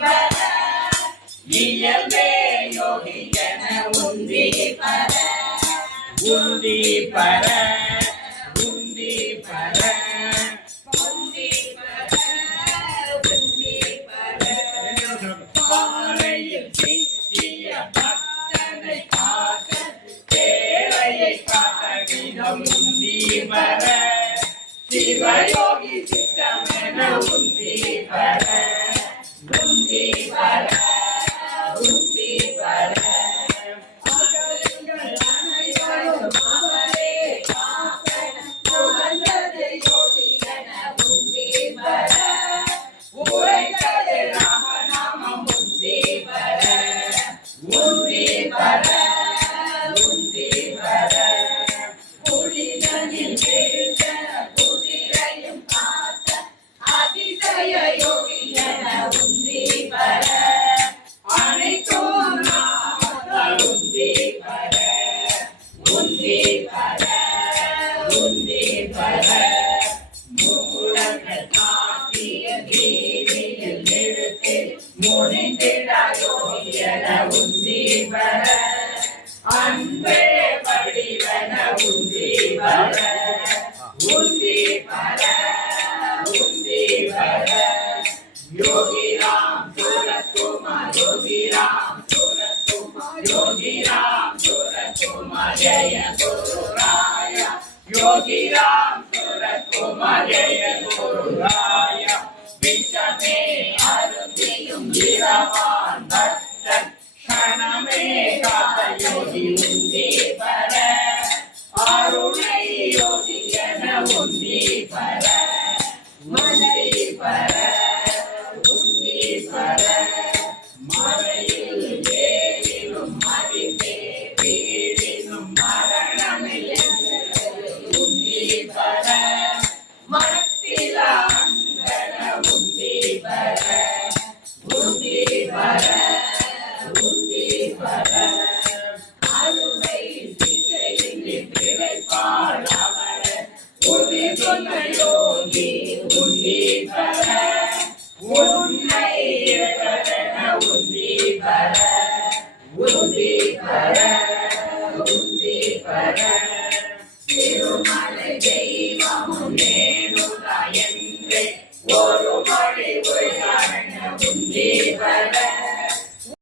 பெற இயல்பே யோகி என உந்தி பெற உந்தி பெற உந்தி பெற உந்தி பெற உந்தி பெற பாறையில் சிக்கிய பக்தனை காக்க தேவையை காக்க விதம் உந்தி பெற சிவயோகி சித்தமென உந்தி பெற உந்தி பெற உந்தி பெற அகலங்கள் அனைவரும் அவரே காக்க புகழ்ந்தது யோகியன உந்தி பெற உரைத்தது ராமநாமம் உந்தி பெற உந்தி பெற உந்தி பெற புலிதனில் வீழ்ந்த குதிரையும் காத்த அதிசய யோகியன உந்தி பெற அனைத்தும் நாமத்தால் உந்தி பெற உந்தி பெற உந்தி பெற மூலங்கள் காட்டிய வீதியில் நிறுத்தி முனிந்திட யோகியன உந்தி பெற அன்பே வடிவன உந்தி பெற உந்தி பெற உந்தி பெற யோகி ராம் சூரத்குமார் யோகி ராம் சூரத்குமார் யோகி ராம் சூரத்குமார் ஜெய குருராய யோகி ராம் சூரத்குமார் ஜெய குருராய விஷமே அருந்தியும் இரவான் பக்தன் கணமே காத்த யோகி உந்தி பெற அருணை யோகி என உந்தி பெற உந்தி பெற உந்தி பெற மலையில் ஏறினும் மதிலே வீழினும் மரணமில்லை உந்தி பெற மத்தில அந்தன உந்தி பெற உந்தி பெற உந்தி பெற அருமை சிந்தையின் பிழைப்பாள் அவர் உந்தி சொன்ன யோகி உந்தி பெற உன்னை இறைவன உந்தி பெற உந்தி பெற